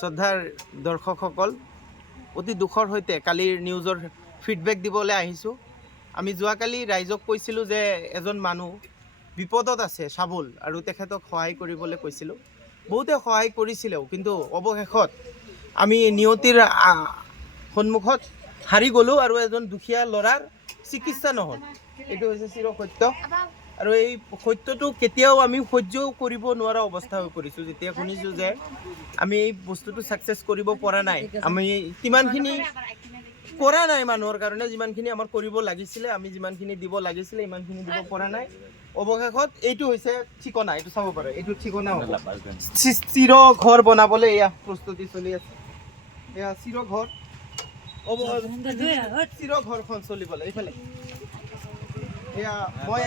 শ্ৰদ্ধাৰ দৰ্শকসকল, অতি দুখৰ সৈতে কালিৰ নিউজৰ ফিডবেক দিবলৈ আহিছোঁ। আমি যোৱাকালি ৰাইজক কৈছিলোঁ যে এজন মানুহ বিপদত আছে চাবুল, আৰু তেখেতক সহায় কৰিবলৈ কৈছিলোঁ। বহুতে সহায় কৰিছিলেও, কিন্তু অৱশেষত আমি নিয়তিৰ সন্মুখত হাৰি গ'লোঁ আৰু এজন দুখীয়া ল'ৰাৰ চিকিৎসা নহ'ল। এইটো হৈছে চিৰ সত্য, আৰু এই সত্যটো কেতিয়াও আমি সহ্যও কৰিব নোৱাৰা অৱস্থা হৈ পৰিছোঁ। যেতিয়া শুনিছোঁ যে আমি এই বস্তুটো ছাকচেছ কৰিব পৰা নাই, আমি কিমানখিনি কৰা নাই মানুহৰ কাৰণে, যিমানখিনি আমাৰ কৰিব লাগিছিলে, আমি যিমানখিনি দিব লাগিছিলে ইমানখিনি দিব পৰা নাই। অৱশেষত এইটো হৈছে ঠিকনা, এইটো চাব পাৰে, এইটো ঠিকনা চিৰ ঘৰ বনাবলৈ এয়া প্ৰস্তুতি চলি আছে। এয়া চিৰ ঘৰ, চিৰ ঘৰখন চলিবলৈ এইফালে। এয়া মই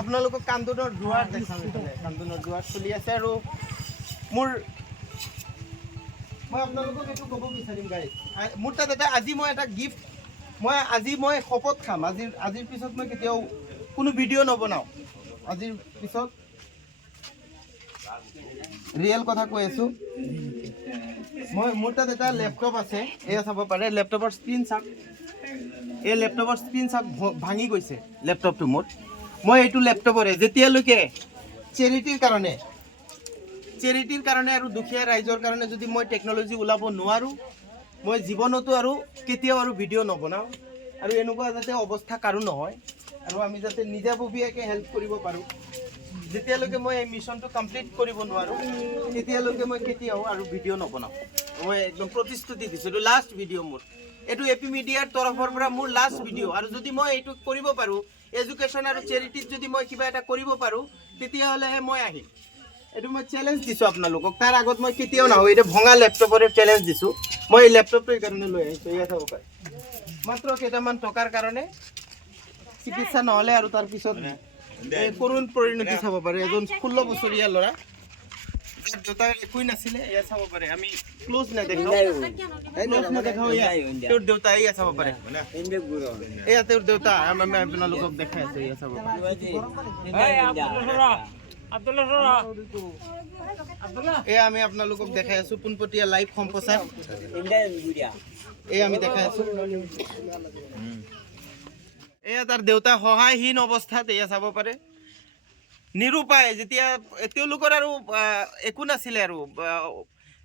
আপোনালোকক কান্দোনৰ দুৱাৰ দেখাম, এইফালে কান্দোনৰ দুৱাৰ চলি আছে। আৰু মই আপোনালোকক এইটো ক'ব বিচাৰিম গাইজ, মোৰ তাত আজি মই এটা গিফ্ট, আজি মই শপত খাম, আজিৰ পিছত মই কেতিয়াও কোনো ভিডিঅ' নবনাওঁ। আজিৰ পিছত ৰিয়েল কথা কৈ আছোঁ। মোৰ তাত এটা লেপটপ আছে, এয়া চাব পাৰে, লেপটপৰ স্ক্ৰীন চাওক, এই লেপটপৰ স্ক্ৰীন চাওক, ভাঙি গৈছে লেপটপটো মোৰ। মই এইটো লেপটপৰে যেতিয়ালৈকে চেৰিটিৰ কাৰণে আৰু দুখীয়া ৰাইজৰ কাৰণে যদি মই টেকন'লজি ওলাব নোৱাৰোঁ, মই জীৱনতো আৰু কেতিয়াও আৰু ভিডিঅ' নবনাওঁ। আৰু এনেকুৱা যাতে অৱস্থা কাৰো নহয়, আৰু আমি যাতে নিজাববীয়াকৈ হেল্প কৰিব পাৰোঁ। যেতিয়ালৈকে মই এই মিছনটো কমপ্লিট কৰিব নোৱাৰোঁ, তেতিয়ালৈকে মই কেতিয়াও আৰু ভিডিঅ' নবনাওঁ। মই একদম প্ৰতিশ্ৰুতি দিছোঁ, এইটো লাষ্ট ভিডিঅ' মোৰ, এইটো এপি মিডিয়াৰ তৰফৰ পৰা মোৰ লাষ্ট ভিডিঅ'। আৰু যদি মই এইটো কৰিব পাৰোঁ, এডুকেশ্যন আৰু চেৰিটিত যদি মই কিবা এটা কৰিব পাৰোঁ, তেতিয়াহ'লেহে মই আহিম। এইটো মই চেলেঞ্জ দিছোঁ আপোনালোকক, তাৰ আগত মই কেতিয়াও নাহোঁ। এইটো ভঙা লেপটপৰে চেলেঞ্জ দিছোঁ। মই এই লেপটপটো এইকাৰণে লৈ আহিছোঁ, এয়া চাব পাৰে, মাত্ৰ কেইটামান টকাৰ কাৰণে চিকিৎসা নহ'লে আৰু তাৰপিছত কৰুণ পৰিণতি চাব পাৰে। এজন 16 বছৰীয়া ল'ৰা, যাৰ দেউতাৰ একোৱেই নাছিলে, এয়া চাব পাৰে। আমি ক্ল'জ নেদেখাওঁ, তেওঁৰ দেউতা, এয়া চাব পাৰে, এয়া তেওঁৰ দেউতা। আমি আপোনালোকক দেখাই আছোঁ, এয়া চাব পাৰে। এয়া আমি আপোনালোকক দেখাই আছোঁ, পোনপটীয়া লাইভ সম্প্ৰচাৰ, এয়া আমি দেখাই আছোঁ। এয়া তাৰ দেউতা সহায়হীন অৱস্থাত, এয়া চাব পাৰে, নিৰুপায়। যেতিয়া তেওঁলোকৰ আৰু একো নাছিলে, আৰু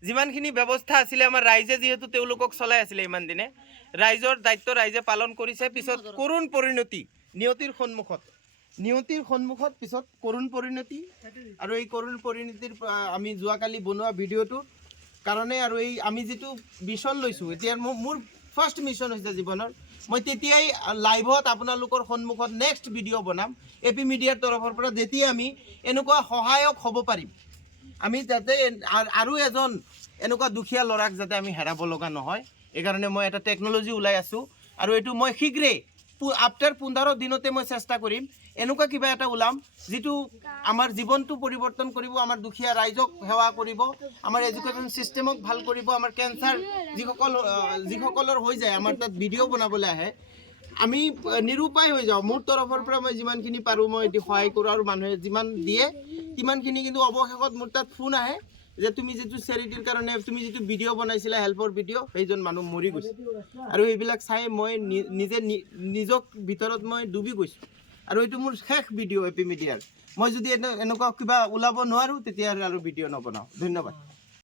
যিমানখিনি ব্যৱস্থা আছিলে আমাৰ ৰাইজে যিহেতু তেওঁলোকক চলাই আছিলে ইমান দিনে, ৰাইজৰ দায়িত্ব ৰাইজে পালন কৰিছে। পিছত কৰুণ পৰিণতি নিয়তিৰ সন্মুখত পিছত কৰুণ পৰিণতি। আৰু এই কৰুণ পৰিণতিৰ আমি যোৱাকালি বনোৱা ভিডিঅ'টোৰ কাৰণে, আৰু এই আমি যিটো মিছন লৈছোঁ, এতিয়া মোৰ ফাৰ্ষ্ট মিছন হৈছে জীৱনৰ, মই তেতিয়াই লাইভত আপোনালোকৰ সন্মুখত নেক্সট ভিডিঅ' বনাম এপি মিডিয়াৰ তৰফৰ পৰা, যেতিয়া আমি এনেকুৱা সহায়ক হ'ব পাৰিম, আমি যাতে আৰু এজন এনেকুৱা দুখীয়া ল'ৰাক যাতে আমি হেৰাব লগা নহয়। এইকাৰণে মই এটা টেকন'লজি ওলাই আছোঁ, আৰু এইটো মই শীঘ্ৰেই আফটাৰ 15 দিনতে মই চেষ্টা কৰিম এনেকুৱা কিবা এটা ওলাম, যিটো আমাৰ জীৱনটো পৰিৱৰ্তন কৰিব, আমাৰ দুখীয়া ৰাইজক সেৱা কৰিব, আমাৰ এডুকেশ্যন ছিষ্টেমক ভাল কৰিব। আমাৰ কেঞ্চাৰ যিসকলৰ হৈ যায়, আমাৰ তাত ভিডিঅ' বনাবলৈ আহে, আমি নিৰুপায় হৈ যাওঁ। মোৰ তৰফৰ পৰা মই যিমানখিনি পাৰোঁ মই সহায় কৰোঁ, আৰু মানুহে যিমান দিয়ে সিমানখিনি। কিন্তু অৱশেষত মোৰ তাত ফোন আহে যে তুমি যিটো চেৰিটিৰ কাৰণে তুমি যিটো ভিডিঅ' বনাইছিলা, হেল্পৰ ভিডিঅ', সেইজন মানুহ মৰি গৈছে। আৰু এইবিলাক চাই মই নিজক ভিতৰত মই ডুবি গৈছোঁ। আৰু এইটো মোৰ শেষ ভিডিঅ' এপি মিডিয়াৰ। মই যদি এনেকুৱা কিবা ওলাব নোৱাৰোঁ, তেতিয়াহ'লে আৰু ভিডিঅ' নবনাওঁ। ধন্যবাদ।